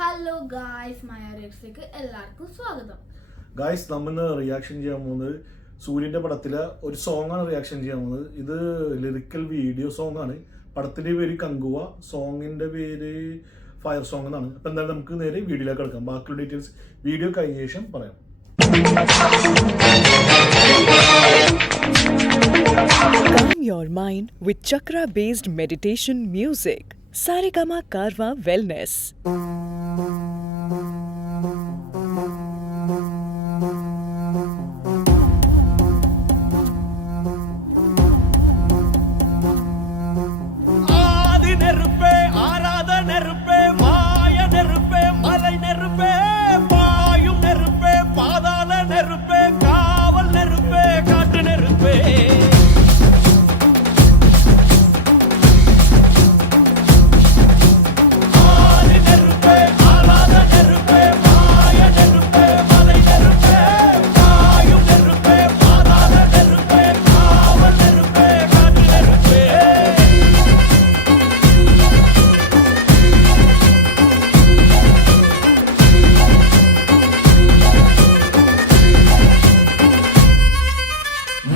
Hello guys, മയോറിക്സിലേക്ക് എല്ലാവർക്കും സ്വാഗതം. Guys, നമ്മൾ റിയാക്ഷൻ ചെയ്യാൻ പോകുന്നത് സൂര്യന്റെ പടത്തിലെ ഒരു സോങ് ആണ് റിയാക്ഷൻ ചെയ്യാൻ പോകുന്നത്. ഇത് ലിറിക്കൽ വീഡിയോ സോങ് ആണ്. പടത്തിന്റെ പേര് കങ്കുവ, സോങ്ങിന്റെ പേര് ഫയർ സോങ് എന്നാണ്. അപ്പൊ എന്തായാലും നമുക്ക് നേരെ വീഡിയോയിലേക്ക് കിടക്കാം. ബാക്കിയുള്ള ഡീറ്റെയിൽസ് വീഡിയോ കഴിഞ്ഞ ശേഷം പറയാം. Calm your mind with chakra-based meditation music. Saregama Karwa Wellness. ஆதி நெருப்பே, ஆராத நெருப்பே, மாய நெருப்பே, மலை நெருப்பே, பாயும் நெருப்பே, பாதாள நெருப்பே, காவல் நெருப்பே, காட்டு நெருப்பே. ஆதி நெருப்பே, ஆராத நெருப்பே, மாய நெருப்பே, மலை நெருப்பே, பாயும் நெருப்பே, பாதாள நெருப்பே, காவல் நெருப்பே, காட்டு நெருப்பே.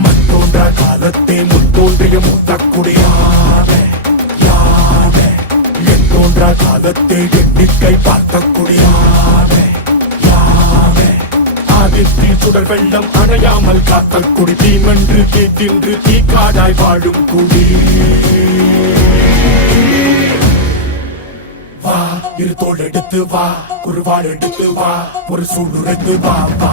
மண்தோன்ற காலத்தே முன் தோன்றிய மூத்தக்குடியாவே யாவே, என் தோன்ற காலத்தே எண்ணிக்கை பார்த்தக்குடியாவே யாவே, ஆதித்தின் சுடர் வெள்ளம் அணையாமல் காத்த குடி, தீமென்று தீத்தின்று தீக்காடாய் வாழும் குடி. வா, இரு தோள் எடுத்து வா, குருவாள் எடுத்து வா, ஒரு சூளுரைத்து வா வா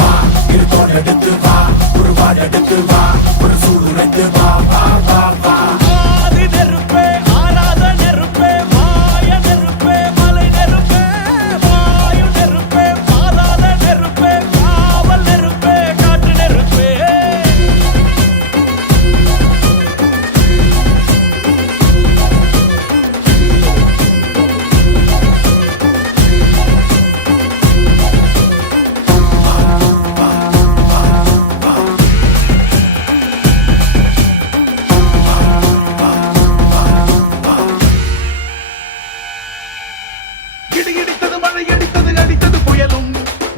வா, இரு தோள் எடுத்து வா, குருவாள் எடுத்து வா, ஒரு சூளுரைத்து வா வா வா வா. ஆதி நெருப்பே, ஆராத நெருப்பே, மாய நெருப்பே, மலை நெருப்பே, வாயு நெருப்பே, பாதாள நெருப்பே, காவல் நெருப்பே, காட்டு நெருப்பே. இடித்தது மழை அடித்தது அடித்தது புயலும்,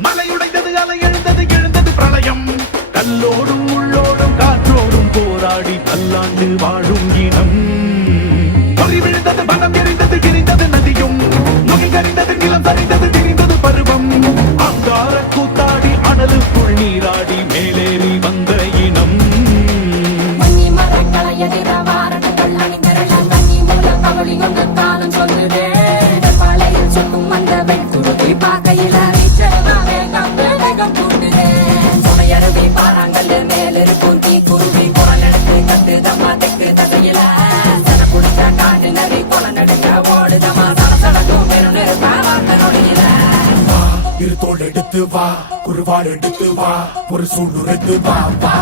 மலையுடைந்தது அலை எழுந்தது எழுந்தது பிரளயம், கல்லோடும் உள்ளோடும் காற்றோடும் போராடி பல்லாண்டு வாழும் இனம். பொறி விழுந்தது மனம் எரிந்தது எரிந்தது நதியும், நுகை கரிந்தது நிலம் சரிந்தது திரிந்தது பருவம், அங்கார கூத்தாடி அனலுக்குள் நீராடி மேலேறி வந்த இனம். மண்ணி மரங்களை எதிர வாரங்கள் அணிந்திரள தண்ணி மூல கவலி கொண்டு காலம் சொல்லுதே. பாலையில் சொக்கும் அந்த வெண்குருவி பார்க்கையில வேகம் வேகம் கூட்டுதே. சுமையருவி பாறாங்கல் மேலிருக்கும் தீ குருவி குரல் எடுத்து கட்டுதம்மா தெக்கு தசையில சன குடிச்ச காட்டு நரி கொல நடுங்க ஓடுதம்மா சடசடக்கும் பெரும் நெருப்ப வார்த்த நொடியில. இரு தோள் எடுத்து வா, குருவாள் எடுத்து வா, ஒரு சூளுரைத்து வா வா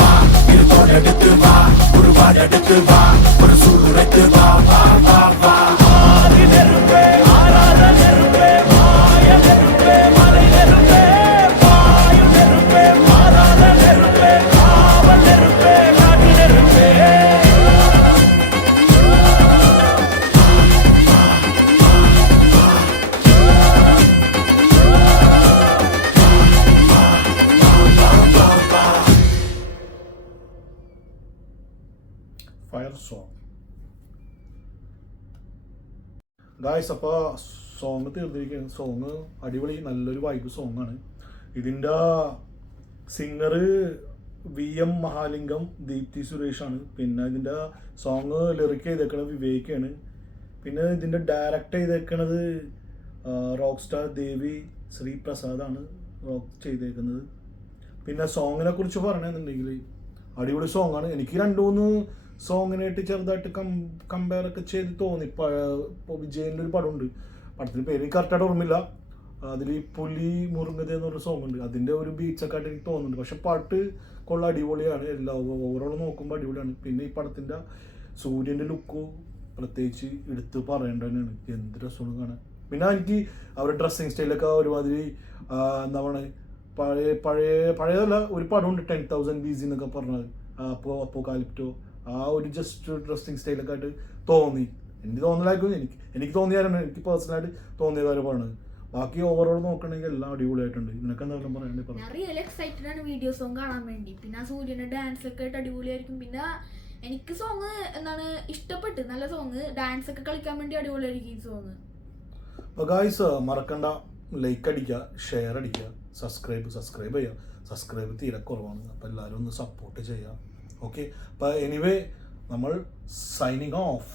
வா, இரு தோள் எடுத்து வா, குருவாள் எடுத்து வா, ஒரு சூளுரைத்து வா வா வா வா. ஆதி நெருப்பே, ஆராத நெருப்பே, மாய நெருப்பே, மலை நெருப்பே, வாயு நெருப்பே, பாதாள நெருப்பே, காவல் நெருப்பே, காட்டு நெருப்பே. Fire song. ഗായ്സ്, അപ്പോൾ സോങ് തീർന്നിരിക്കുകയാണ്. സോങ് അടിപൊളി, നല്ലൊരു വൈബ് സോങ് ആണ്. ഇതിൻ്റെ സിംഗർ VM മഹാലിംഗം, ദീപ്തി സുരേഷാണ്. പിന്നെ ഇതിൻ്റെ സോങ് ലിറിക്ക് ചെയ്തേക്കണത് വിവേക്കാണ്. പിന്നെ ഇതിൻ്റെ ഡയറക്റ്റ് ചെയ്തേക്കണത് റോക്ക് സ്റ്റാർ ദേവി ശ്രീപ്രസാദാണ് റോക്ക് ചെയ്തേക്കുന്നത്. പിന്നെ സോങ്ങിനെ കുറിച്ച് പറയണമെന്നുണ്ടെങ്കിൽ അടിപൊളി സോങ് ആണ്. എനിക്ക് 2-3 സോങ്ങിനായിട്ട് ചെറുതായിട്ട് കമ്പയർ ഒക്കെ ചെയ്ത് തോന്നി. ഇപ്പോൾ വിജയൻ്റെ ഒരു പടമുണ്ട്, പടത്തിൻ്റെ പേര് കറക്റ്റായിട്ട് ഓർമ്മയില്ല. അതിൽ പുലി മുറുങ്ങത് എന്നൊരു സോങ് ഉണ്ട്, അതിൻ്റെ ഒരു ബീച്ചൊക്കെ ആയിട്ട് എനിക്ക് തോന്നുന്നുണ്ട്. പക്ഷെ പാട്ട് കൊള്ള അടിപൊളിയാണ്, എല്ലാം ഓവറോൾ നോക്കുമ്പോൾ അടിപൊളിയാണ്. പിന്നെ ഈ പടത്തിൻ്റെ സൂര്യൻ്റെ ലുക്ക് പ്രത്യേകിച്ച് എടുത്ത് പറയേണ്ട തന്നെയാണ്. എന്ത് രസമാണ് കാണാൻ. പിന്നെ എനിക്ക് അവരുടെ ഡ്രസ്സിങ് സ്റ്റൈലൊക്കെ ഒരുമാതിരി എന്താ പറയുക, പഴയതല്ല, ഒരു പടമുണ്ട് 10,000 BC എന്നൊക്കെ പറഞ്ഞത്, അപ്പോകാലിപ്റ്റോ, ആ ഒരു ജസ്റ്റ് ഡ്രസ്സിങ് സ്റ്റൈലൊക്കെ ആയിട്ട് തോന്നി. എനിക്ക് തോന്നലായിരിക്കും, എനിക്ക് തോന്നിയാലും എനിക്ക് പേഴ്സണലായിട്ട് തോന്നിയ കാര്യമാണ്. ബാക്കി ഓവറോൾ നോക്കണമെങ്കിൽ എല്ലാം അടിപൊളിയായിട്ടുണ്ട്. നിനക്ക് എന്തായാലും പറയണ്ടേ? ഞാൻ റിയൽ എക്സൈറ്റഡ് ആണ് വീഡിയോ സോങ് കാണാൻ വേണ്ടി. പിന്നെ ആ സൂര്യന്റെ ഡാൻസ് ഒക്കെ ആയിട്ട് അടിപൊളിയായിരിക്കും. പിന്നെ എനിക്ക് സോങ് എന്താണ് ഇഷ്ടപ്പെട്ട്, നല്ല സോങ്, ഡാൻസ് ഒക്കെ കളിക്കാൻ വേണ്ടി അടിപൊളിയായിരിക്കും ഈ സോങ്. അപ്പോൾ ഗായ്സ് മറക്കണ്ട, ലൈക്ക് അടിക്കുക, ഷെയർ അടിക്കുക, സബ്സ്ക്രൈബ് ചെയ്യുക. സബ്സ്ക്രൈബ് തീരെ കുറവാണ്, അപ്പോൾ എല്ലാവരും ഒന്ന് സപ്പോർട്ട് ചെയ്യുക. ഓക്കെ, അപ്പോൾ എനിവേ നമ്മൾ സൈനിങ് ഓഫ്.